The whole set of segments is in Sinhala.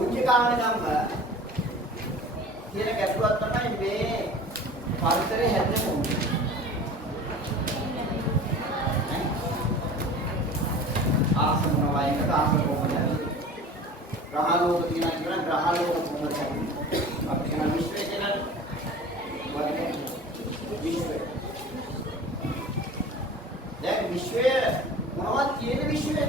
පුංචි කාලේ නම් කියන ගැටලුවක් තමයි මේ පරිසරය හැදෙන්නේ කොහොමද? ආසම වයින්ක ආසම කොහොමද? ග්‍රහ ලෝක තියෙනවා කියන ග්‍රහ ලෝක කොහොමද හැදෙන්නේ? අපි කියන විශ්වය කියලා වගේ විශ්වය. දැන් විශ්වය මොනවද කියන විශ්වය?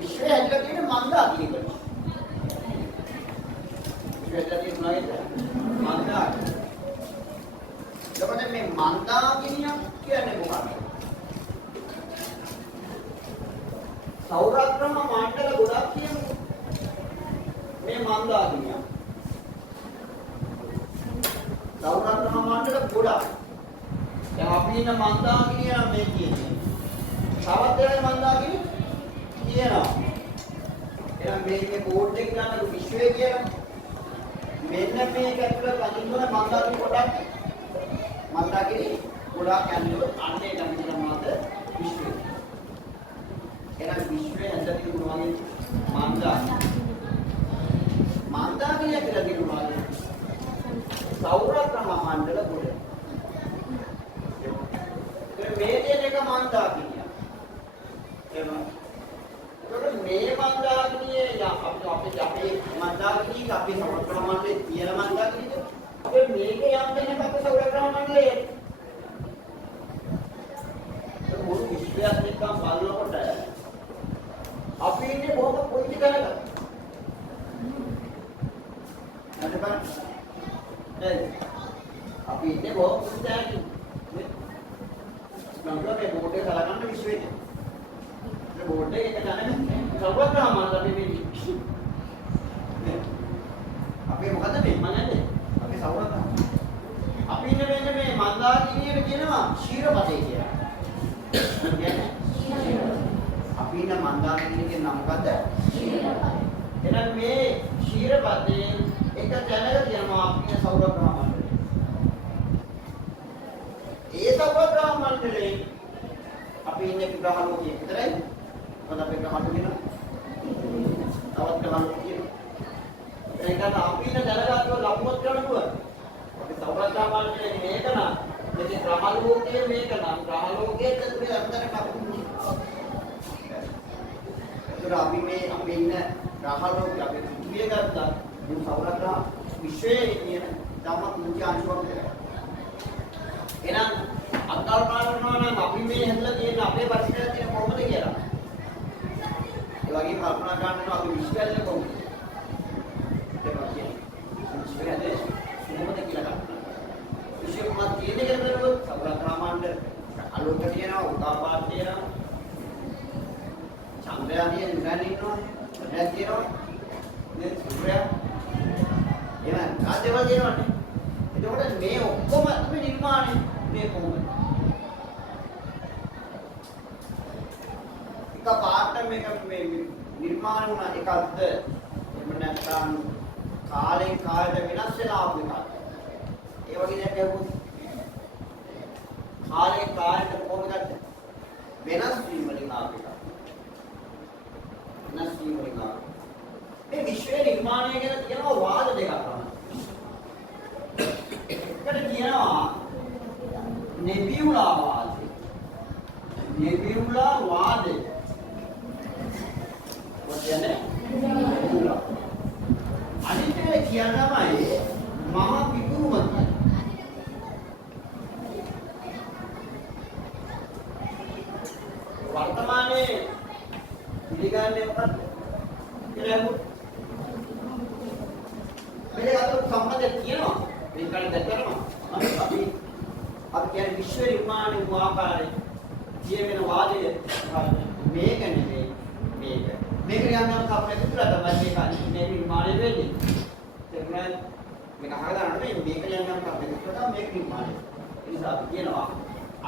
විශ්වය හැදලා තියෙන මන්දාකිනි එක. විශ්වය හැදලා තියෙන මන්දාකිනි. එතකොට මේ මන්දාකිනිය කියන්නේ මොකක්ද? සෞරග්‍රහ මණ්ඩල ගොඩක් කියමු. මේ මන්දාකිනිය. සෞරග්‍රහ මණ්ඩල ගොඩක්. දැන් අපි ඉන්න මන්දාකිනිය නම් මේ කියන්නේ. තවත් ඒවායි මන්දාකිනිය කියනවා. එහෙනම් මේකේ බෝඩ් එක ගන්නකො විශ්වය කියලා. මෙන්න මේක ඇතුළත අඳුනන මන්දාකිනි කොටක්. මන්දාකිනි ගොඩක් ඇතුළත අන්නේ ගන්න මොනවද විශ්වය. එහෙනම් විශ්වය ඇතුළත මොනවද මන්දාකිනි ඇතුළත මොනවද සෞරග්‍රහ මණ්ඩල ගොඩ. මේ දෙන එක මන්දාකිනිය. එහෙනම් මේ මන්දාකිනිය අපේ මන්දාකිනිය අපි සෞරග්‍රහ මණ්ඩලයේ තියෙන මන්දාකිනියද? අපේ මේකේ යම් දෙයක් අපේ සෞරග්‍රහ මණ්ඩලයේ. ඒ මොන විශ්වයක් එක්කම බලනකොට අපි ඉන්නේ බොහොම පොඩි තැනක. හරිද? අපි ඉන්නේ බොහොම පොඩි තැනක. නම්බරේ බෝඩ් එක ගලගන්න විශ්වයේ. ඒ බෝඩ් එක ගන්න සෞරග්‍රහ මණ්ඩලයේ අපි මොකද මේ මන්නේ? අපි සෞරග්‍රහ. අපි ඉන්නේ මෙන්න මේ මන්දාකිනියට කියනවා ශීරපතේ කියලා. කියන්නේ අපි ඉන්න මන්දාකිනියගේ නම මොකද්ද? ශීරපතේ. එහෙනම් මේ ශීරපතේ එක තැනක තියෙනවා අපි ඉන්න සෞරග්‍රහ මණ්ඩලය. ඒ සෞරග්‍රහ මණ්ඩලේ අපි ඉන්නේ ග්‍රහ ලෝකයේ විතරයි. මොකද අපේ ග්‍රහ ලෝකේ තවත් ග්‍රහ ලෝකයේ ඒකට අපි ඉන්න දැනගත්තොත් ලකුණක් කරනවා. අපි සෞරග්‍රහ මණ්ඩලයේ මේක නම් මේ ග්‍රහ ලෝකයේ මේක නම් ග්‍රහ ලෝකයේ ඇතුලේ අන්තරට අපි අපි ඉන්න ග්‍රහ ලෝකයේ අපි පෘථිවිය ගත්තා මේ සෞරග්‍රහ විශ්වයේ තියෙන ධම්ම කුංචි අංශුවක් කියලා. එහෙනම් අකල්පනා කරනවා නම් අපි මේ හැදලා තියෙන අපේ පරිසරය තියෙන කොහොමද කියලා. ඒ වගේම කල්පනා කරනවා අපි විශ්වය කොහොමද? කොහොමද කියලා ගන්න. විශ්වයක් තියෙන කෙනෙකුට සෞරග්‍රහ මණ්ඩල අලෝක තියෙනවා, උල්කාපාත තියෙනවා. චන්ද්‍රයා තියෙන නිකන් ඉන්නවා. නැහැ තියෙනවා. මේ සූර්යයා එහෙනම් ආදේවල් තියෙනවනේ. එතකොට මේ ඔක්කොම අපි නිර්මාණය මේ කොහොමද? එක පාට මේක මේ නිර්මාණ වුණ එකක්ද? එහෙම නැත්නම් කාලෙන් කාලයට වෙනස් වෙලා ආපු එකක්. ඒ වගේ දෙයක් ලැබුත් කාලෙන් කාලයට කොහොමද වෙනස් වීම වලින් ආපු එකක්. වෙනස් වීම වලින් ආපු. මේ විශ්ව නිර්මාණය ගැන කියනවා වාද දෙකක් තමයි. එකට කියනවා නෙබියුලා වාදය. නෙබියුලා වාදය. මොකද නෙබියුලා අනිත් එක කියනවායි මහා පිටුම වර්තමානයේ පිළිගන්නේ මොකක්ද කියලා මේකට සම්බන්ධ කියනවා මේකට දැක්කම අපි කියන්නේ විශ්ව නිර්මාණ වූ ආකාරය කියවෙන වාදය මේක නෙමෙයි මේක යනවා අපේ විතර තමයි මේක නිර්මාණය වෙන්නේ. ඒක මේක අහලා නැහැ මේක යනවා අපේ විතර තමයි මේක නිර්මාණය. ඒ නිසා අපි කියනවා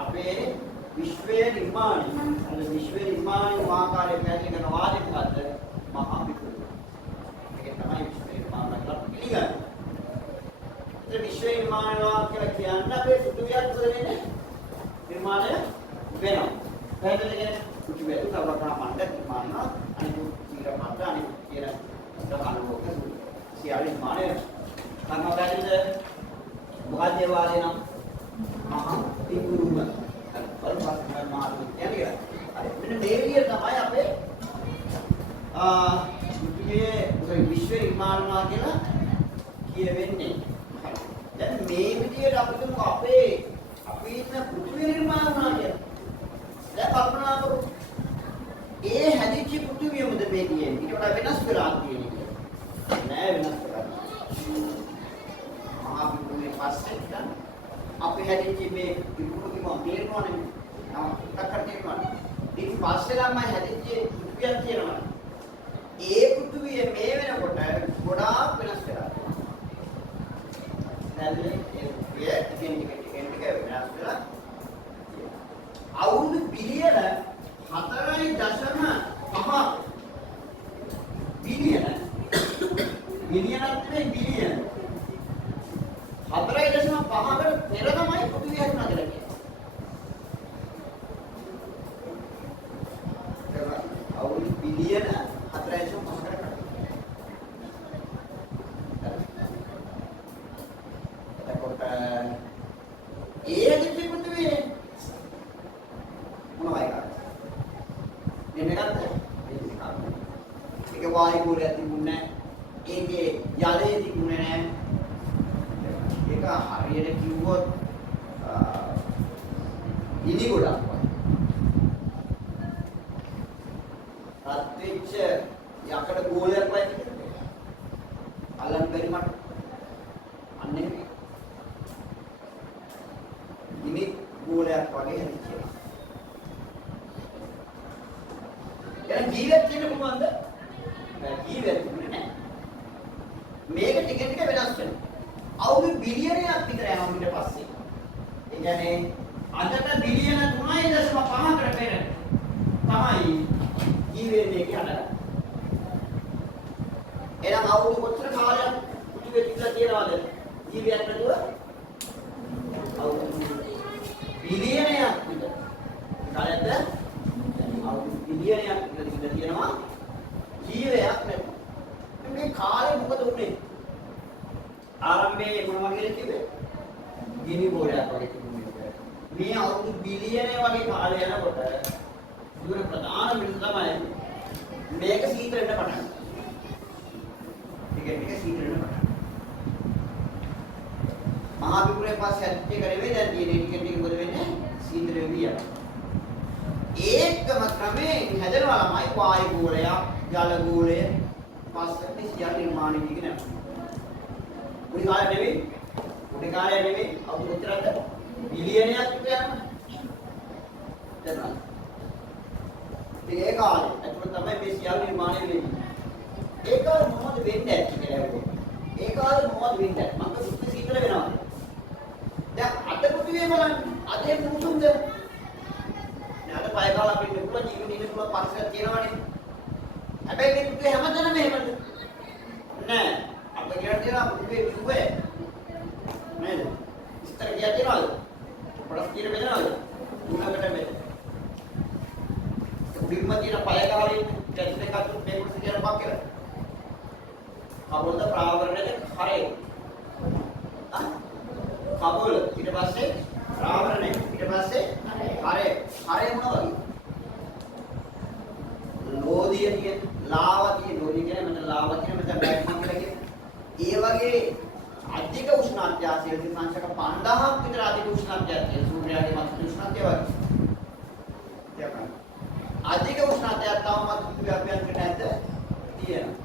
අපේ විශ්වයේ නිර්මාණය අද විශ්වයේ නිර්මාණය වූ ආකාරය පැහැදිලි කරන වාදය මොකද්ද? මහා පිටුම. ඒක තමයි විශ්වයේ නිර්මාණය කියලා පිළිගන්නේ. ඒ විශ්වයේ නිර්මාණය කියලා කියන්නේ අපේ පෘථිවියක් තුළ වෙන්නේ නිර්මාණය වෙනවා. පැහැදිලි කියන්නේ කුටි වේතු තවරකන මණ්ඩ මානවා අනිත් තීර මණ්ඩ අනිත් කියන දහනෝක සියල්ල මානේ කර්ම පැහැදිලිද මොකද ඒ වාදේ නම් මහා පිටුරුම බලපෑම් මාර්ගය කියන්නේ හරි මෙන්න මේ විදිය තමයි අපේ කුටියේ විශ්ව නිර්මාණවා කියලා කියවෙන්නේ දැන් මේ විදියට අපිට අපේ අපි ඉන්න පෘථිවි නිර්මාණ වුණා කියලා. දැන් කල්පනා කරමු. ඒ හැදිච්ච පෘථිවියමද මේ කියන්නේ. ඊට වඩා වෙනස් වෙලා තියෙන්නේ. නෑ වෙනස් වෙලා. මහා විද්‍යාවේ පස්සේ දැන් අපි හැදිච්ච මේ පෘථිවියම තේරෙනවනේ. ටක්කර තේරෙනවනේ. ඊට පස්සේ ළමයි හැදිච්ච පෘථිවියක් තියෙනවා. ඒ පෘථිවිය මේ වෙනකොට ගොඩාක් වෙනස් වෙලා. දැන් ඒ ටිකෙන් වෙනස් වෙලා අවුරුදු බිලියන 4.5 බිලියන බිලියනත් නෙවෙයි බිලියන 4.5කට පෙර තමයි පෘථිවිය හැදුනා කියලා කියන්නේ. අවුරුදු බිලියන 4.5කට ඒ දිවි පෘථිවියේ මොනවයි කරන්නේ? දෙන්නේ නැද්ද? ඒක වායු ගෝලයක් තිබුණේ නැහැ. ඒකේ ජලයේ තිබුණේ නැහැ. ඒක හරියට කිව්වොත් ඉනි ගොඩක් වගේ. රත් වෙච්ච යකඩ ගෝලයක් වගේ තිබුණේ. අල්ලන්න බැරි මට. අන්නේ ඉනි ගෝලයක් වගේ හැදිච්චා. දැන් ජීවිත කියන කොහොමද? ජීවිත නෙමෙයි. මේක ටික ටික වෙනස් වෙනවා. අවුරුදු බිලියනයක් විතර යනවා ඊට පස්සේ. ඒ කියන්නේ අදට බිලියන 3.5කට පෙර තමයි ජීවිතේ කියලා. එහෙනම් අවුරුදු කොච්චර කාලයක් ජීවිතේ තිබලා තියෙනවද? ජීවිතයක් නේද? අවුරුදු බිලියනයක් විතර. කාලයක්ද? අවුරුදු බිලියනයක් විතර තියෙනවා ජීවයක් නෙමෙයි. මේ කාලේ මොකද උනේ? ආරම්භයේ මොන වගේද තිබේ? ගිනි ගෝලයක් වගේ තිබුණේ. මේ අවුරුදු බිලියනය වගේ කාලය යනකොට ඉවර ප්‍රධාන මිනිස් තමයි මේක සීතල වෙන්න පටන් ගන්නවා. ටික ටික සීතල වෙන්න පටන් ගන්නවා. මහා විපුලේ පස්සේ ඇත්තේ කරේ දැන් තියෙන ටික ටික මොකද වෙන්නේ? සීතල වෙවි යනවා. ඒකම ක්‍රමයෙන් හැදෙනවා ළමයි වායු ගෝලය, ජල ගෝලය, පස්සට සියල්ල නිර්මාණය වෙගෙන යනවා. උඩ කාලය නෙවෙයි. උඩ කාලය නෙවෙයි. අවුරුදු කොච්චරද? බිලියනයක් විතර යනවා. දැන් ඒ කාලේ ඇතුළත තමයි මේ සියල්ල නිර්මාණය වෙන්නේ. ඒ කාලේ මොනවද වෙන්නේ කියලා ඇහුවොත්. ඒ කාලේ මොනවද වෙන්නේ? මම කිව්වේ සීතල වෙනවා. දැන් අද පෘථිවිය බලන්න. අදේ මුතුන්ද? අද පය කාලා අපිට පුළුවන් ජීවිතේ ඉන්න පුළුවන් පරිසරයක් තියෙනවනේ. හැබැයි මේ පෘථිවිය හැමදැනම එහෙමද? නෑ. අපිට කියන්න තියෙනවා පෘථිවිය විශ්වය. නේද? ඉස්තර කියා තියෙනවද? කොටස් කියන බෙදනවද? තුනකට බෙද. උඩින්ම තියෙන පය කාලේ දැන් දෙකක් මේ කොටස කියන පක් කියලා. කබොල්ද ප්‍රාවරණයද හරේ. කබොල් ඊට පස්සේ ප්‍රාවරණය ඊට පස්සේ හරේ. හරේ මොනවා වගේ? ලෝදිය කියන ලාවතිය ලෝදිය කියන්නේ මත ලාවා කියන මත බැක්මන් කියලා කියන්නේ. ඒ වගේ අධික උෂ්ණත්වය සියලු සංඛ්‍යාක 5000ක් විතර අධික උෂ්ණත්වයක් තියෙන සූර්යාගේ මත උෂ්ණත්වය වගේ. දැන් අධික උෂ්ණත්වයක් තවමත් පෘථිවි අභ්‍යන්තරයට ඇද්ද තියෙනවා.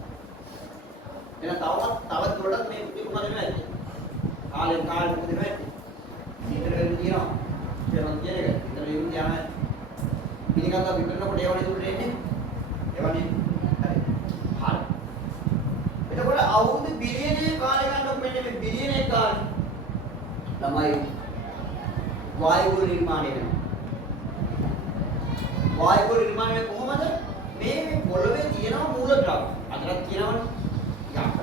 එහෙනම් තවත් දුරටත් මේ පෘථිවි මොකද වෙන්නේ? කාලෙන් කාලෙ මොකද වෙන්නේ? සීතල වෙන්න තියෙනවා. ඒවන් කියන එක. සීතල වෙන්න යනවා. පිළිගන්නවා විතරනකොට ඒවනේ දුරට එන්නේ. ඒවනේ. හරි. හරි. එතකොට අවුරුදු බිලියනයේ කාලය ගන්නකොට මෙන්න මේ බිලියනයේ කාලේ ළමයි වායු ගෝල නිර්මාණය වෙනවා. වායු ගෝල නිර්මාණය කොහොමද? මේ පොළවේ තියෙන මූලද්‍රව්‍ය. අතරක් තියෙනවනේ. යකඩ.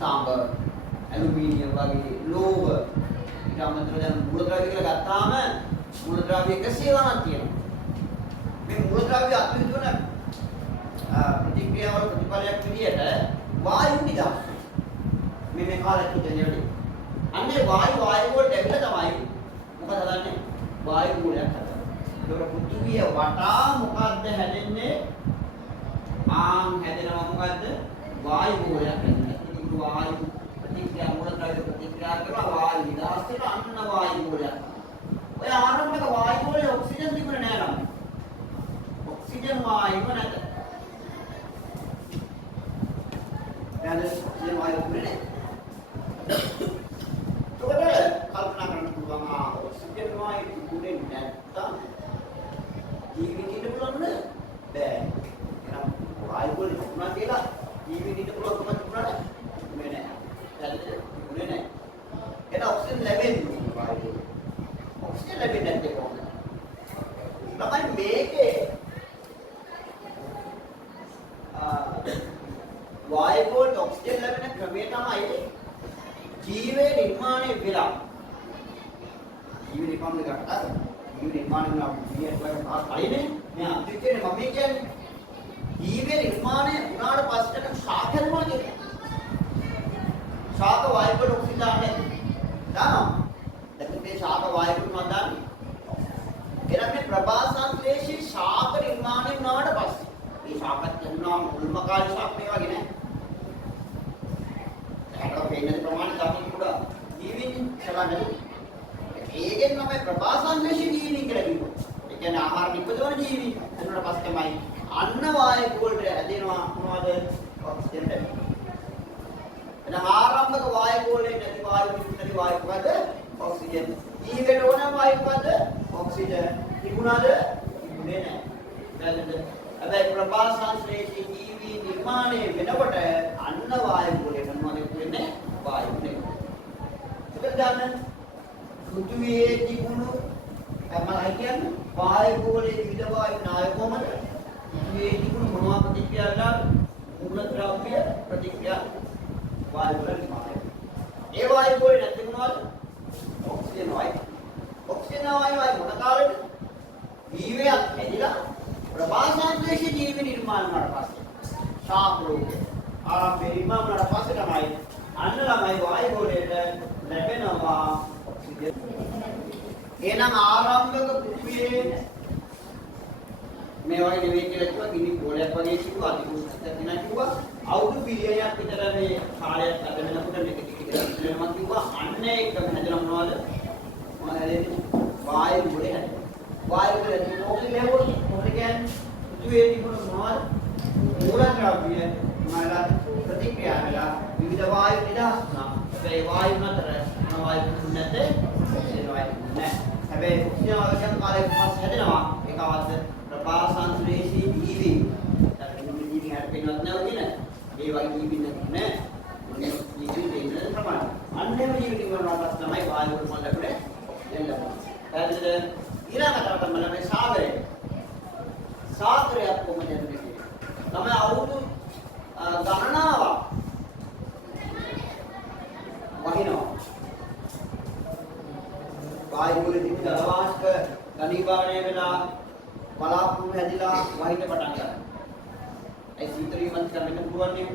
තාඹ, ඇලුමිනියම් වගේ ලෝහ. ඊට අමතරව දැන් මූලද්‍රව්‍ය කියලා ගත්තාම මූලද්‍රව්‍ය 100 ගණන් තියෙනවා. මේ මූලද්‍රව්‍ය අතුරු වෙන ප්‍රතික්‍රියාවල ප්‍රතිඵලයක් විදියට වායු නිදහස්. මේ කාලෙත් දෙන්නේ. අන්නේ වායු වලට ඇවිල්ලා තමයි මොකද හදන්නේ? වායු මූලයක් හදන්නේ. ඒක පෘථිවිය වටා මොකද්ද හැදෙන්නේ? හැදෙනවා මොකද්ද? වායු මූලයක් හැදෙනවා. ඉතින් වායු ප්‍රතික්‍රියා මූලද්‍රව්‍ය ප්‍රතික්‍රියා කරලා වායු නිදහස් වෙන අන්න වායු මූලයක්. ඔය ආරම්භක වායු මූලයේ ඔක්සිජන් තිබුණේ නෑ නම. ඔක්සිජන් වායුව නැත. දැන් ඔක්සිජන් වායුව තිබුණේ නෑ. කල්පනා කරන්න පුළුවන් ඔක්සිජන් වායුව තිබුණේ නැත්තම් ජීවිතේ ඉන්න පුළුවන් නේද? බෑ. එහෙනම් වායු වල තිබුණා කියලා ජීවිතේ ඉන්න පුළුවන් කමක් තිබුණාද? මේ නෑ. දැන් තිබුණේ නෑ. එහෙනම් ඔක්සිජන් ලැබෙන්නේ වායු. ඔක්සිජන් ලැබෙන්නේ නැත්තේ කොහොමද? තමයි මේකේ වායු වල ඔක්සිජන් ලැබෙන ක්‍රමය තමයි ජීවේ නිර්මාණය වෙලා ජීව නිර්මාණය කරලා ජීව නිර්මාණය වෙනවා කියන්නේ කලිනේ මේ අත්‍යකේ මම කියන්නේ ජීවේ නිර්මාණය වුණාට පස්සේ ශාක හැදෙනවා කියන්නේ ශාක වායු වල ඔක්සිජන් දාන්නේ දැන් මේ ශාක වායු වල මම දාන්නේ එහෙනම් මේ ප්‍රභාසංශ්ලේෂී ශාක නිර්මාණය වුණාට පස්සේ මේ ශාකත් යනවා මුල්ම කාලේ ශාක මේ වගේ නෑ ඒකට වෙන්නේ ප්‍රමාණය තමයි පුරා ජීවින් සලන්නේ ඒකෙන් තමයි ප්‍රභාසංශ්ලේෂී ජීවි කියලා කිව්වොත් ඒ කියන්නේ ආහාර නිපදවන ජීවි එතනට පස්සේ තමයි අන්න වායු වලට ඇදෙනවා මොනවද ඔක්සිජන් එන ආරම්භක වායු වලේ නැති වායු මොකද ඔක්සිජන් ජීවිතේ ඕන වායු මොකද ඔක්සිජන් තිබුණාද තිබුණේ නැහැ හැබැයි ප්‍රභාසංශ්ලේෂී ජීවි නිර්මාණය වෙනකොට අන්න වායු වලේ මොනවද කියන්නේ වායු නේ ඒක ගන්න පෘථිවියේ තිබුණු මම කියන්නේ වායු වලේ විවිධ වායු නායක කොහමද පෘථිවියේ තිබුණු මොනවා ප්‍රතික්‍රියාවල මූලද්‍රව්‍ය ප්‍රතික්‍රියා වායු වල නිර්මාණය ඒ වායු වල නැති මොනවද ඔක්සිජන් වායු මොන කාලෙද ජීවයක් ඇදිලා ප්‍රභාසංශ්ලේෂී ජීවි නිර්මාණය වුණාට පස්සේ ශාක රෝගය ආරම්භ නිර්මාණය වුණාට පස්සේ තමයි අන්න ළමයි වායු වලට ලැබෙනවා ඔක්සිජන් එහෙනම් ආරම්භක පෘථිවියේ මේ වගේ නෙවෙයි කියලා කිව්වා ගිනි ගෝලයක් වගේ කිව්වා අතිකුෂ්ඨ දිනා කිව්වා අවුරුදු බිලියනයක් විතර මේ කාලයක් ගත වෙනකොට මේක ටික ටික වෙනවා කිව්වා අන්න ඒක හැදෙන මොනවද මොනවද හැදෙන්නේ වායු වලේ හැදෙනවා වායු වල මොකද ලැබුණ මොකද කියන්නේ පෘථිවියේ තිබුණ මොනවද මූලද්‍රව්‍ය මාලා ප්‍රතික්‍රියා වෙලා විවිධ වායු නිදහස් වුණා ඒ වායු අතර වායු නැතේ එනවා නෑ හැබැයි ඔක්සිජන් අවශ්‍යම කාලයක පස්සේ හැදෙනවා ඒක අවශ්‍ය ප්‍රභාසංශ්ලේෂී ජීවි දැන් මේ ජීවි හැට පේනවත් නැවද නේ ඒ වගේ ජීවි නෑ මොනේ ජීවි දෙන්න ප්‍රමාණය අන්නේම ජීවි නිර්මාණ වලට තමයි වායු වල ලැබුණේ ඔක්සිජන් ලැබුණා හරිද ඊළඟට තමයි මේ සාගරයක් කොහොමද යන්නේ තමයි අවුරුදු ගණනාවක් වහිනවා වායු වල තිබු ජලවාෂ්ප ඝනීභවණය වෙලා බලාපොරොත්තු හැදිලා වහින්න පටන් ගන්නවා. ඒ සීතලීමත් කරන්න පුළුවන් නේ.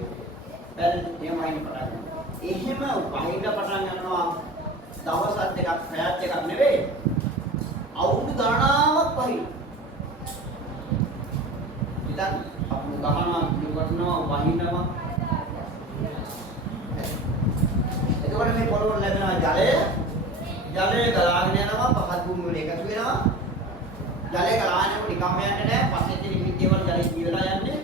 බැලුම් එහෙම වහින්න පටන් ගන්නවා. එහෙම වහින්න පටන් ගන්නවා දවස් දෙකක් පැයක් දෙකක් නෙවෙයි. අවුරුදු ගණනාවක් වහින. ඉතින් අපු ගහනවා දුවනවා වහිනවා. එතකොට මේ පොළොව ලැබෙන ජලය ගලාගෙන යනවා පහත් භූමිය වල එකතු වෙනවා ජලය ගලාගෙන යනකොට නිකම්ම යන්නේ නැහැ පස්සේ තියෙන විද්‍යවල ජලය ජීවලා යන්නේ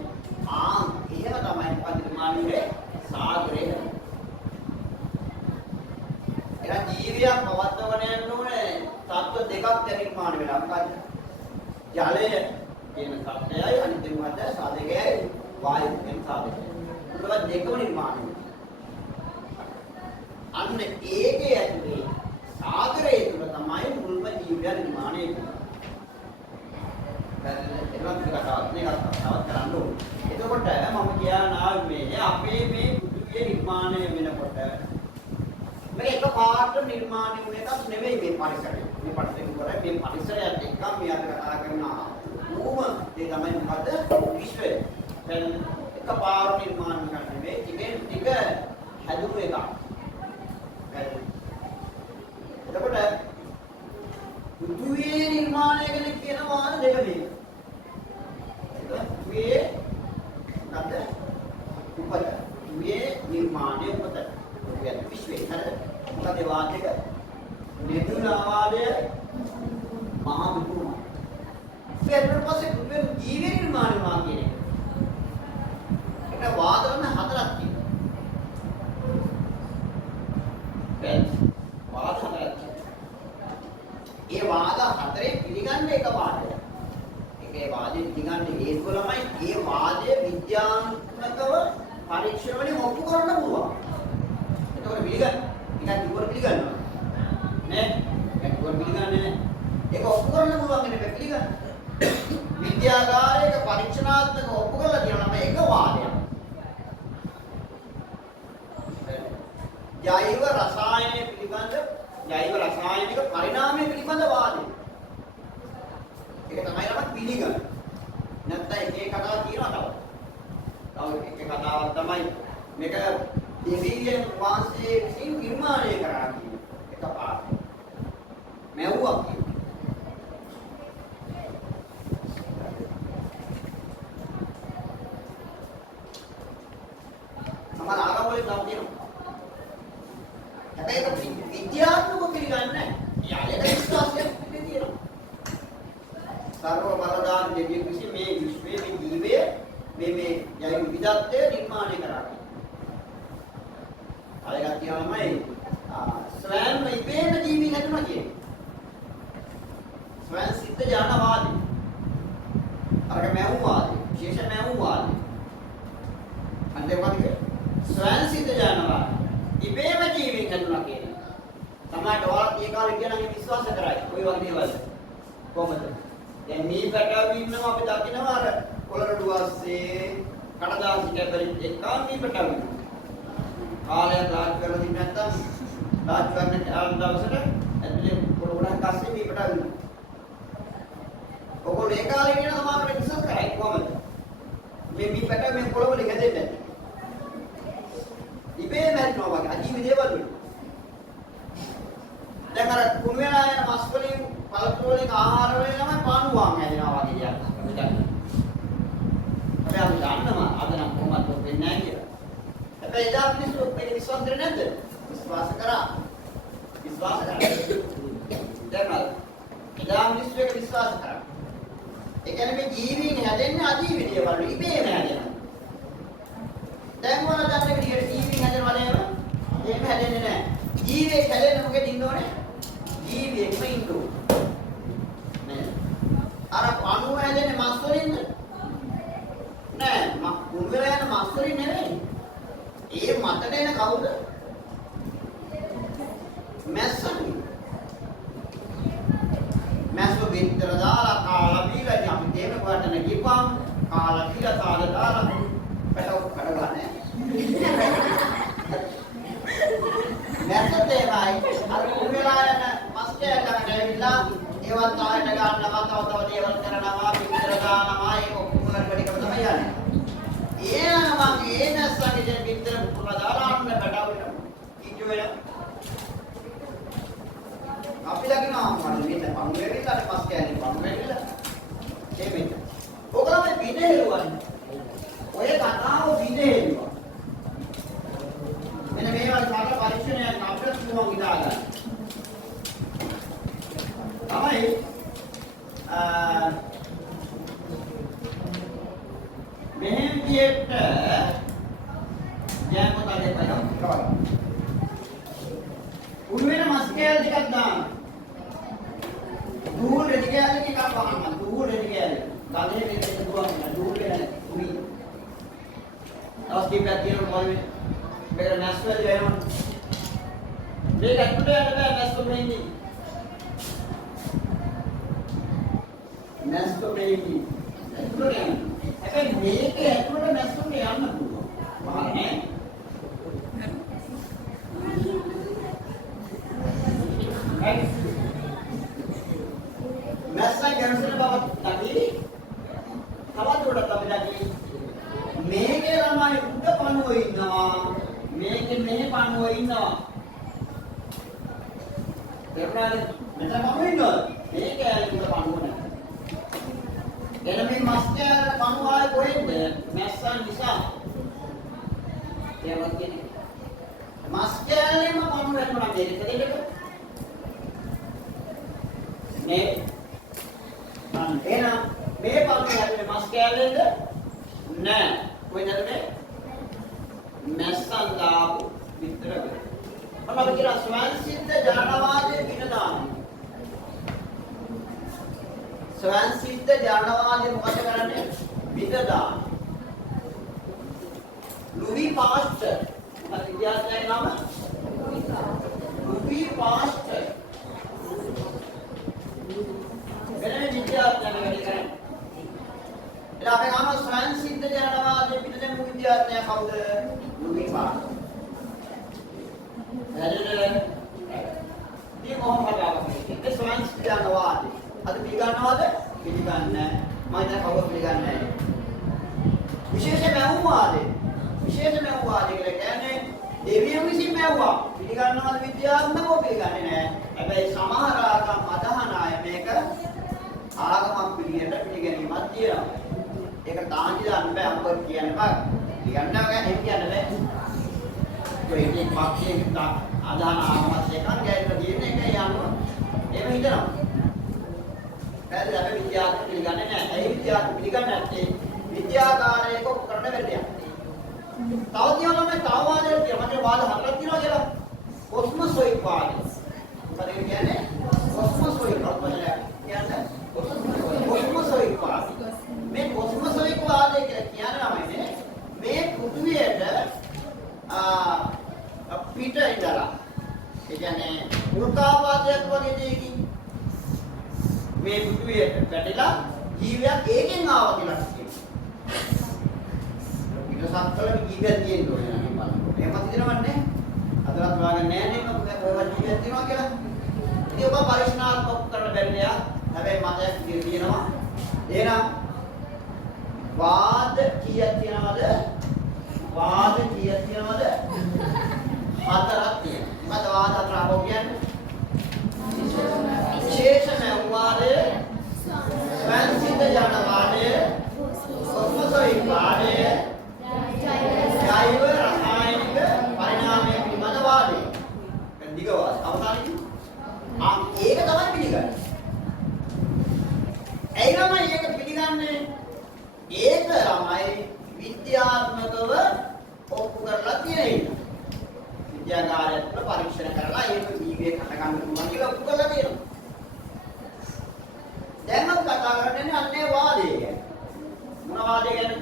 එහෙම තමයි මොකද නිර්මාණයේ සාගරය එන ජීවියක් පවත්වගෙන යන්න ඕනේ තත්ත්ව දෙකක් නිර්මාණය වෙලා මොකද ජලය කියන සත්‍යයයි අනිත් එක සාධකයයි වායු කියන සාධකයයි ඒක දෙකම නිර්මාණය අන්න ඒකේ ඇතුලේ සාගරය තුල තමයි මුල්ම ජීවය නිර්මාණය වෙන්නේ. දැන් එනවා කතාවක් නේ කතාවක් කරන්න ඕනේ. එතකොට මම කියනවා මේ අපේ මේ පෘථිවිය නිර්මාණය වෙනකොට මේක එකපාරට නිර්මාණය වුණ එකක් නෙවෙයි මේ පරිසරය. මේ පරිසරය වල මේ පරිසරයත් එක්ක මේ අපි කතා කරන ඌම ඒ තමයි මොකද්ද විශ්වය. දැන් එකපාර නිර්මාණය කරන්නේ මේ ටිකෙන් ටික හැදුණු එකක්. එතකොට පෘථිවියේ නිර්මාණය ගැන කියන වාද දෙක මේක. පෘථිවියේ නැත්ද උපත. පෘථිවියේ නිර්මාණය උපත. පෘථිවිය විශ්වයේ හරිද? මොකද වාද දෙක? නෙබුලා වාදය මහා විපුලම. ඊට පස්සේ පෘථිවියේ ජීවය නිර්මාණය වුණා කියන එක. ඒක වාද වන හතරක් තියෙනවා. වාද හතරක්. ඒ වාද හතරේ පිළිගන්නේ එක වාදයක්. ඒකේ වාදේ පිළිගන්නේ හේතුව ළමයි ඒ වාදය විද්‍යාත්මකව පරීක්ෂණ වලින් ඔප්පු කරන්න පුළුවන්. එතකොට පිළිගන්න. නිකන් කිව්වොත් පිළිගන්නවා. නේ? ඒක පිළිගන්නේ ඒක ඔප්පු කරන්න පුළුවන් නේ පිළිගන්න. විද්‍යාගාරයක පරීක්ෂණාත්මක ඔප්පු කරලා තියෙනවා නම් ඒක වාදයක්. ජෛව රසායනය පිළිබඳ ජෛව රසායනික පරිණාමය පිළිබඳ වාදය. ඒක තමයි ළමයි පිළිගන්නේ. නැත්නම් එකේ කතාවක් තියෙනවා තව. තව එකේ කතාවක් තමයි මේක දෙවියන් වහන්සේ විසින් නිර්මාණය කරා කියන එකපාර. මැව්වා කියන. සමහර ආගම්වල නම් තියෙනවා. හැබැයි ඒක විද්‍යාත්මකව පිළිගන්නේ නැහැ. යාලේක විශ්වාසයක් තියෙනවා. සර්ව බලදාන දෙවියන් විසින් මේ විශ්වයේ මේ ජීවය මේ යයි විවිධත්වය නිර්මාණය කරා. ආයෙත් කියනවාමයි ස්වයං ඉපේන ජීවි හැදුණා කියන්නේ. ස්වයං සිද්ධ ඥානවාදී. අරක මෑවුවාදී. විශේෂ මෑවුවාදී. අන්තිමට ස්වයං සිද්ධ ඥානවාදී. ඉබේම ජීවිත හැදුණා කියන්නේ. සමහරට ඔයාලා ඒ කාලේ කියනනම් විශ්වාස කරයි. කොයි වගේ දේවල්ද? කොහමද? දැන් මේ පැටව ඉන්නවා අපි දකිනවා අර කොළරඩු වාස්සේ කඩදාසි කැපරිත් එක්ක මේ පැටව ඉන්නවා. කාලයක් ලාජ් කරලා තිබුණ නැත්නම් ලාජ් කරන දවසට ඇතුලේ පොඩ පොඩක් අස්සේ මේ පැටව ඉන්නවා. ඔයගොල්ලෝ ඒ කාලේ කියන සමහරට විශ්වාස කරයි කොහමද? මේ පැටව මේ කොළවලින් හැදෙන්නේ නැහැ. ඉබේම හැදෙනවා වගේ අජීවී දේවල් වලින්. දැන් අර කුණු වෙලා යන මස් වලින් පළතුරු වලින් ආහාර වලින් තමයි පාණුවාන් හැදෙනවා වගේ දෙයක්. අපි දන්නවා. අපි දන්නවා අද නම් කොහොමද වෙන්නේ නැහැ කියලා. හැබැයි එදා මිනිස්සු මේක විශ්වාස කරේ නැද්ද? විශ්වාස කරා. විශ්වාස කරා. දැන් එදා මිනිස්සු ඒක විශ්වාස කරා. ඒ කියන්නේ මේ ජීවීන් හැදෙන්නේ අජීවී දේවල් වලින් ඉබේම හැදෙනවා. දැන් මොනවද දන්නේ විදියට ජීවීන් හැදෙනවා නේද? එහෙම හැදෙන්නේ නැහැ. ජීවියෙක් හැදෙන්න මොකද ඉන්න ඕනේ? ජීවියෙක්ම ඉන්න ඕනේ. අර අණුව හැදෙන්නේ මස් වලින්ද? නෑ, කුණු වෙලා යන මස් වලින් නෙවෙයි. ඒ මතට එන කවුද? මැස්සන්. මැස්සෝ විතර දාලා කාලා බීලා ඉතින් අපි තේම කොටන ගිපම් කාලා බීලා දාලා පැටව කඩගන්නේ. මැස්සෝ තේමයි අර කුණු වෙලා යන මස් කෑල්ලකට ඇවිල්ලා ඒවත් ආයත ගන්නවා තව දේවල් කරනවා විතර දානවා ඒක ඔක්කොම වැඩි කර තමයි යන්නේ. ඒ නැස්සගේ විතර පුරලා දාලා අන්න පැටවෙන්න කීතු වෙන අපි දකිනවා මම මෙන්න පණු වෙවිලා පස් කෑලි පණු වෙවිලා දෙමෙන්න. ඔකලම විදේරුවන්නේ. ඔය කතාව විදේරුවා. මෙන්න මේවා සාක පරීක්ෂණයක් අපිට පුළුවන් ඉඳා ගන්න. තමයි මෙහෙම විදියට දැන් මොකද කරන්නේ? උන් වෙන මස් කෑල්ල ටිකක් දාන්න. දූල් රෙදි කෑල්ල ටිකක් වහන්න. දූල් රෙදි කෑල්ල. ගලේ රෙදි දුවන්න. දූල් වෙන උනි. අවස්ථියක් තියෙනවා මොකද? මේක නැස්වල වෙනවා. මේක ඇතුලේ යන්න බෑ නැස්වල වෙන්නේ. නැස්වල වෙන්නේ. ඇතුලේ යන්න. හැබැයි මේක ඇතුලේ නැස්වල යන්න පුළුවන්. බලන්න. පණුව ඉන්නවා. දෙන්නාද මෙතන පණුව ඉන්නවා. මේ කෑල්ල තුල පණුව නැහැ. එන මේ මස් කෑල්ල පණුව ආයේ කොහෙන්ද? මැස්සන් නිසා. ඒවත් කියන්නේ. මස් කෑල්ලෙම පණුව වෙනවා නම් මේක දෙන්නද? මේ එහෙනම් මේ පණුව හැදෙන්නේ මස් කෑල්ලෙන්ද? නෑ. කොහෙන්ද මේ? මැස්සන් දාපු විතරද? අපි කියන ස්වයංසිද්ධ ජනනවාදයේ විනදාන. ස්වයංසිද්ධ ජනනවාදයේ මොකද කරන්නේ? විනදාන. ලුයි පාස්ටර් විද්‍යාඥයාගේ නම ලුයි පාස්ටර්. වෙන විද්‍යාඥයෙක් වැඩි කරන්නේ. එලා අපි ගාම ස්වයංසිද්ධ ජනනවාදයේ පිටදෙමු විද්‍යාඥයා කවුද? ලුයි පාස්ටර්. මේ මොහොමඩ් ආවගේ ඒ ස්වයංසිද්ධ ජනනවාදය අද පිළිගන්නවද? පිළිගන්නේ නැහැ. මම දැන් කවුරුත් පිළිගන්නේ නැහැ. විශේෂම වූවාදේ කියලා කියන්නේ දෙවියන් විසින් මැව්වා. පිළිගන්නවද විද්‍යාත්මකව පිළිගන්නේ නැහැ. හැබැයි සමහර ආගම් අදහන අය මේක ආගමක් පිළිගන්න පිළිගැනීමක් තියෙනවා. ඒක තාන්ති දාන්න බෑ අම්බර් කියන්න බෑ. කියන්නවා කියන්නේ කියන්න බෑ. ඒකේ පක්ෂයෙන් අදහන ආගමත් එකක් ගැටල තියෙන එක යනවා. එහෙම හිතනවා. පැහැදිලි අපි විද්‍යාත්මක පිළිගන්නේ නැහැ. ඒ විද්‍යාත්මක පිළිගන්නේ නැත්තේ විද්‍යාකාරයක කරන වැඩයක්. තව තියෙනවා මේ තාවාදයේ මගේ වාද හතරක් තියෙනවා කියලා. කොස්මොසොයික් වාදය. මොකද කියන්නේ? කොස්මොසොයික් වාදය කියන්නේ කොස්මොසොයික් වාදය. මේ කොස්මොසොයික් වාදය කියන්නේ මේ පෘථිවියට පිට ඉඳලා ඒ කියන්නේ උල්කාපාතයක් වගේ දෙයකින් මේ පෘථිවියට වැටිලා ජීවියක් ඒකෙන් ආවා කියලා කියනවා. සත්වල ජීවිතය තියෙන්න ඕනේ නම් බලන්න. එහෙමත් දිනවන්නේ. අදවත් වාගන්නේ නැහැ නේ මොකද කොහොමද ජීවිතය තියෙනවා කියලා. ඉතින් ඔබ පරිශනාත්මක කරන්න බැරි දෙයක්. හැබැයි මතයක් තියෙනවා. එහෙනම් වාද කීයක් තියෙනවද? වාද කීයක් තියෙනවද? හතරක් තියෙනවා. මොකද වාද හතර අපෝ කියන්නේ? විශේෂම වාදය, ස්වයංසිද්ධ ජනවාදය, කොස්මොසොයික් වාදය, ජෛව රසායනික පරිණාමය පිළිබඳ වාදය. දිග වාද. අවසානයේදී ඒක තමයි පිළිගන්නේ. ඇයි ළමයි ඒක පිළිගන්නේ? ඒක ළමයි විද්‍යාත්මකව ඔප්පු කරලා තියෙනවා. විද්‍යාගාරයත් පරීක්ෂණ කරලා ඒක දීගේ කට ගන්න පුළුවන් කියලා ඔප්පු කරලා තියෙනවා. දැන් අපි කතා කරන්නේ අන්නේ වාදය ගැන. මොන වාදය ගැනද?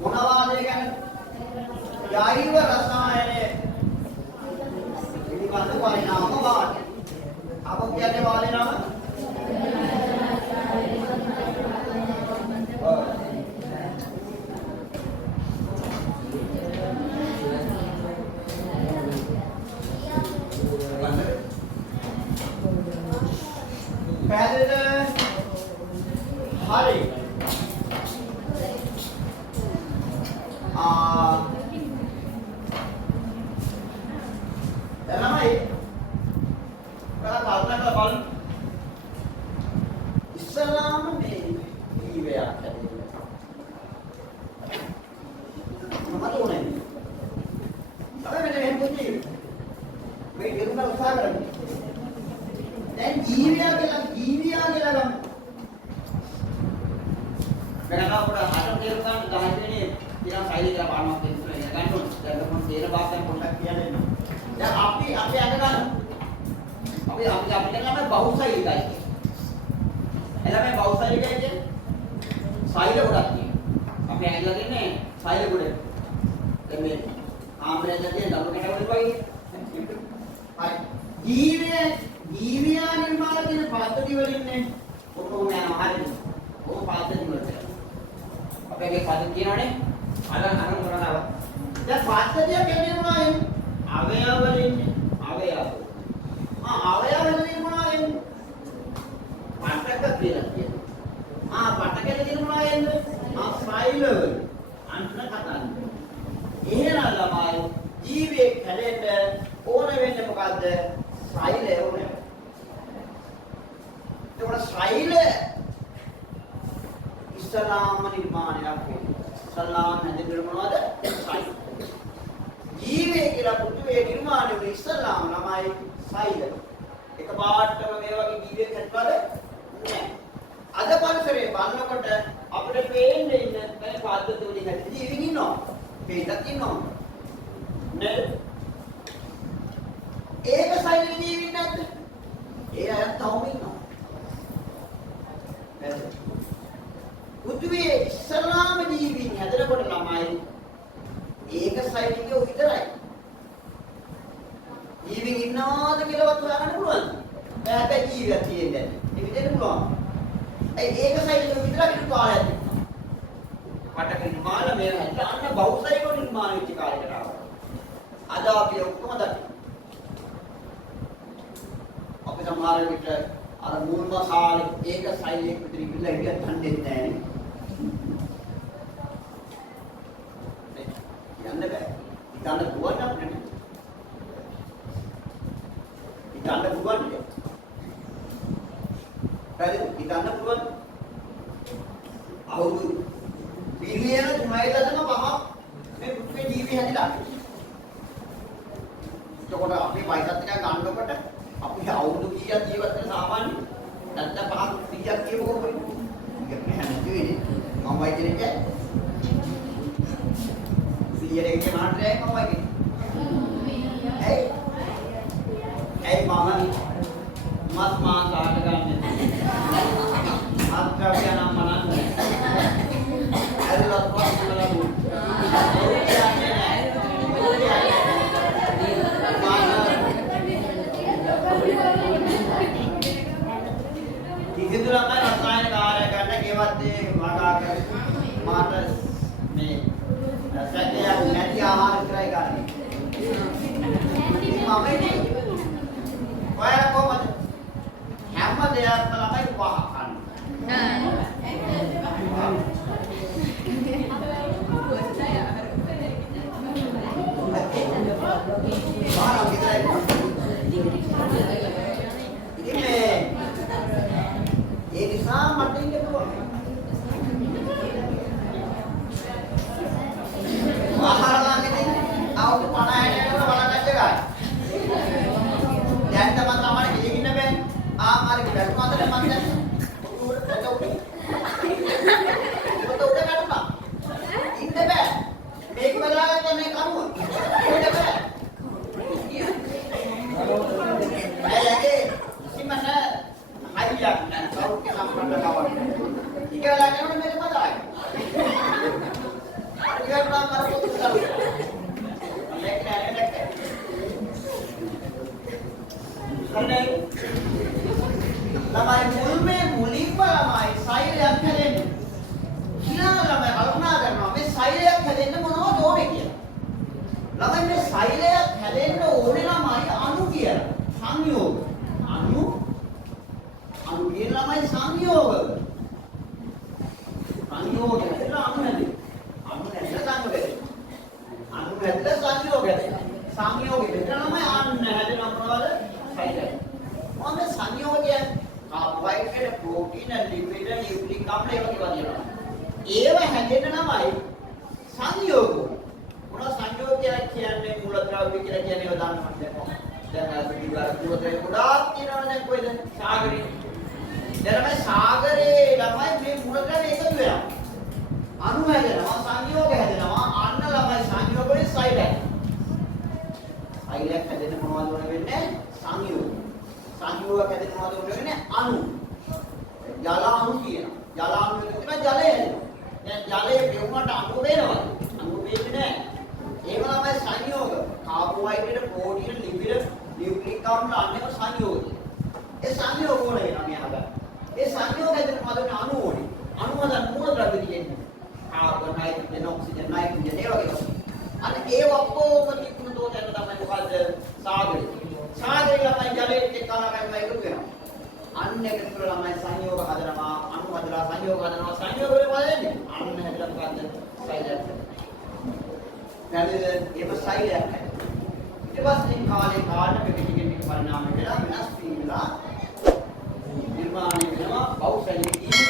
මොන වාදය ගැන? ජෛව රසායනය පිළිබඳ පරිණාම වාදය. අපෝ කියන්නේ වාදේ නම? පැහැදිලිද? හරි. එළමයි කතා කරලා බලන්න. ඉස්ලාම මේ ජීවයක් හැදෙන්නේ. මොකද උනේ? අපි මෙතන එහෙම දෙන්නේ. මේ දෙන්න උත්සාහ කරන්නේ. දැන් ජීවියා කියලා ගමු. වෙනකම් අපට අර තේරුම් ගන්න 10 වෙනි තියන ෆයිල් එක පානක් දෙන්න ගන්න ඕනේ. දැන් මම තේර භාෂාවෙන් පොඩ්ඩක් කියන්න එන්න. දැන් අපි අද ගන්න. අපි ගන්න බහුසෛලිකයි. එලා මේ බහුසෛලිකයි කියන්නේ ෆයිල් ගොඩක් තියෙනවා. අපි ඇදලා දෙන්නේ ෆයිල් ගොඩ. දැන් මේ ආම්ලයෙන් තියෙන ඩබල් කැටගරි වගේ. හරි. ජීවියා නිර්මාණ කියන පද්ධති වලින්නේ කොහොම යනවා හරිද? ඕක පද්ධති වලට. අපේ පද්ධතිය කියනවනේ අර මොනවාද? දැන් පද්ධතිය කියන්නේ මොනවද? අවයව වලින්නේ අවයව. අවයව වලින් මොනවද? පටක කියලා කියනවා. පටකේ තියෙන මොනවද? ෆයිල් වල. අන්න කතාන්නේ. එහෙනම් ළමයි ජීවියේ කැලෙන්න ඕන වෙන්නේ මොකද්ද? සෛලය ඕනේ. ඒකට සෛල ඉස්ලාම නිර්මාණයක් වෙන්නේ. ඉස්ලාම හැදෙන්නේ මොනවද? සෛල. ජීවියේ කියලා පුදුවේ නිර්මාණය වෙන්නේ ඉස්ලාම ළමයි සෛල. එකපාරටම මේ වගේ ජීවියක් හැදවල නෑ. අද පරිසරයේ බලනකොට අපිට පේන්නේ ඉන්න මේ පද්ධති වලින් හැදි ජීවින් ඉන්නවා. මේකත් ඉන්නවා. නේද? ඒක සෛල ජීවින් නැද්ද? ඒ අය තවම ඉන්නවා. නේද? පුදුවේ ඉස්ලාම ජීවින් හැදෙනකොට ළමයි ඒක සෛලිකව විතරයි. ජීවින් ඉන්නවද කියලාවත් හොයාගන්න පුළුවන්. බෑ හැබැයි ජීවියක් තියෙන්නේ නැහැ. ඒ විදිහට පුළුවන්. ඒක සෛලිකව විතරක් ඉන්න කාලයක් තිබුණා. මට නිර්මාණ මේ අන්න බෞද්ධයික නිර්මාණ වෙච්ච කාලයකට ආවා. අද අපි ඔක්කොම දකිනවා. අපි සමහර විට අර මූල්ම කාලේ ඒක සෛලික විතර ඉඳලා හිටියත් හන්නේ නැහැ නේ. යන්න බෑ. ඉතන දුවන්න අපිට. ඉතන දුවන්න. හරි ඉතන දුවන්න. අවුරුදු බිලියන 3.5 මේ පුතේ ජීවි හැදිලා. එතකොට අපි වයසත් එක ගන්නකොට අපි අවුරුදු කීයක් ජීවත් වෙන සාමාන්‍ය නැත්නම් 5 30ක් කියමුකෝ කොහොමද? ඒක නැහැ නෙවෙයි. මම වයිදෙන්නේ නැහැ. සියරේගේ මාත්‍රයයි මම වයිදෙන්නේ. ඇයි මම මත් මා කාට ගන්න. මාත්‍රාවිය නම් මනන්නේ. ඇල්ලත් වස්තුවල දුන්න. කිසිදුරක් රසායන කාර්ය කරන්න ගෙවත් ඒ වගා කර මාට මේ සැකයක් නැති ආහාර විතරයි ගන්න. මමනේ ඔයාලා කොහමද හැම දෙයක්ම ළමයි වහ ගන්න. ඒ නිසා මට ඉන්න පුළුවන්. ආහාරලාගෙන අවුරුදු 50 යනකොට බලකට ගන්න. දැන් තමයි ඉන්න බෑ. ආමාරේ බැලුම අතර මම දැන් උඩට උඩ. උඩ ගන්නවා. ඉන්න බෑ. මේක බලාගන්න මේ කරුව. ඉන්න බෑ. අයගේ සිමන හයියක් නෑ. කවුරුත් සම්බන්ධ කවන්නේ. ටික වෙලා යනකොට මේක බදාගන්න. ඉතින් නම් අර පොත් කරුවා. මේක නෑ නේද? ළමයි මුලින්ම ළමයි සෛලයක් හැදෙන්නේ. ඊළඟ ළමයි කල්පනා කරනවා මේ සෛලයක් හැදෙන්න මොනවද ඕනේ කියලා. ළමයි මේ සෛලයක් හැදෙන්න ඕනේ ළමයි අණු කියලා. සංයෝග. අණු කියන ළමයි සංයෝග. සංයෝග කියලා අණු හැදෙන්නේ. අණු හැදලා සංයෝග හැදෙනවා. සංයෝගෙ විතර ළමයි අන්න හැදෙන මොනවද? සෛලය. මොන සංයෝගය? කාබෝහයිඩ්‍රේට්, ප්‍රෝටීන, ලිපිඩ, නියුක්ලික් ආම්ල ඒවා කියනවා. ඒව හැදෙන්න නමයි සංයෝග. මොන සංයෝගය කියන්නේ මූලද්‍රව්‍ය කියලා කියන්නේ ඒවා දන්නවද? දැන් අපි මූලද්‍රව්‍ය ගොඩාක් තියෙනවනේ කොහෙද? සාගරේ. දැන් මේ සාගරේ ළමයි මේ මූලද්‍රව්‍ය එකතු වෙනවා. අණු හැදෙනවා, සංයෝග හැදෙනවා. අන්න ළමයි සංයෝග වලින් සෛලය. සෛලයක් හැදෙන්න මොනවද ඕන වෙන්නේ? සංයෝග. සංයෝගයක් හැදෙන්න මොනවද ඕන වෙන්නේ? අණු. ජල අණු කියනවා. ජල අණු එක තමයි ජලය හැදෙනවා. දැන් ජලයේ පෙවුමට අණු වෙනවද? අණු වෙන්නේ නැහැ. ඒව තමයි සංයෝග. කාබෝහයිඩ්‍රේට්, ප්‍රෝටීන, ලිපිඩ, නියුක්ලික් ආම්ල අන්නේම සංයෝග. ඒ සංයෝග වල එනවා මෙහාට. ඒ සංයෝග හැදෙන්න මොනවද ඕනේ? අණු ඕනේ. අණු හදන්න මූලද්‍රව්‍ය කියන්නේ. කාබන්, හයිඩ්‍රජන්, ඔක්සිජන්, නයිට්‍රජන් ඒ වගේ. අන්න ඒ ඔක්කොම තිබුණු තෝතන තමයි මොකද්ද? සාගරය. සාගරය ළමයි ජලයට එක්කලාම එකතු වෙනවා. අන්න එක තුළ ළමයි සංයෝග හදනවා, අණු හදලා සංයෝග හදනවා. සංයෝග වල බලන්නේ. අන්න හැදලා මොකද්ද? සෛලයක්. නැත්නම් ඒක සෛලයක්. ඊට පස්සේ කාලේ කාලයක ටික පරිණාමය වෙලා වෙනස් වීමලා නිර්මාණය වෙනවා බෞද්ධ